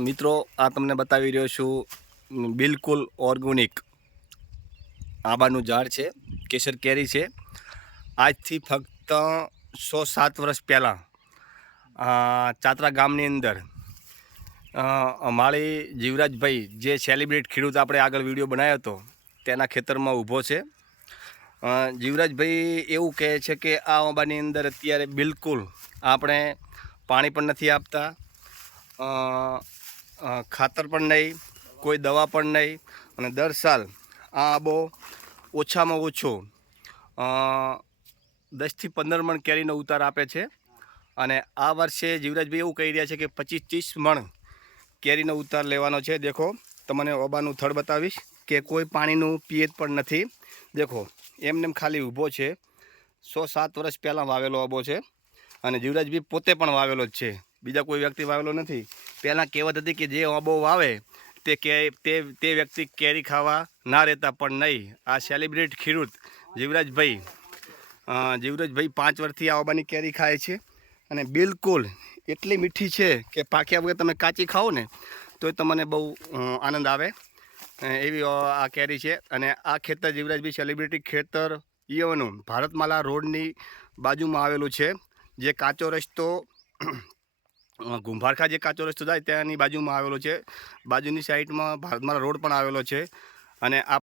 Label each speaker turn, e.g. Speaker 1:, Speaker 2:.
Speaker 1: મિત્રો, આ તમને બતાવી રહ્યો છું બિલકુલ ઓર્ગોનિક આંબાનું ઝાડ છે, કેસર કેરી છે. આજથી ફક્ત સો સાત વર્ષ પહેલાં ચાતરા ગામની અંદર માળી જીવરાજભાઈ જે સેલિબ્રિટ ખેડૂત આપણે આગળ વીડિયો બનાવ્યો હતો, તેના ખેતરમાં ઊભો છે. જીવરાજભાઈ એવું કહે છે કે આ આંબાની અંદર અત્યારે બિલકુલ આપણે પાણી પણ નથી આપતા. ખાતર પણ નહીં, કોઈ દવા પણ નહીં અને દર સાલ આ આબો ઓછામાં ઓછો દસથી પંદર મણ કેરીનો ઉતાર આપે છે. અને આ વર્ષે જીવરાજભાઈ એવું કહી રહ્યા છે કે પચીસ ત્રીસ મણ કેરીનો ઉતાર લેવાનો છે. દેખો, તમને ઓબાનું થડ બતાવીશ કે કોઈ પાણીનું પિયત પણ નથી. દેખો, એમને એમ ખાલી ઊભો છે. સો સાત વર્ષ પહેલાં વાવેલો આબો છે અને જીવરાજભાઈ પોતે પણ વાવેલો જ છે. બીજા કોઈ વ્યક્તિ વાવેલો નથી. પહેલાં કહેવત હતી કે જે આંબો વાવે, તે કે, તે તે વ્યક્તિ કેરી ખાવા ના રહેતા પણ નહીં. આ સેલિબ્રિટ ખેડૂત જીવરાજભાઈ જીવરાજભાઈ પાંચ વર્ષથી આ આંબાની કેરી ખાય છે અને બિલકુલ એટલી મીઠી છે કે પાક્યા વગર તમે કાચી ખાઓ ને તો તમને બહુ આનંદ આવે. એવી આ કેરી છે અને આ ખેતર જીવરાજભાઈ સેલિબ્રિટી ખેતર ઈવનું ભારતમાલા રોડની બાજુમાં આવેલું છે. જે કાચો રસ્તો ગુંભારખા જે કાચો રસ્તો જાય ત્યાંની બાજુમાં આવેલો છે. બાજુની સાઈડમાં ભારતમાળા રોડ પણ આવેલો છે અને આ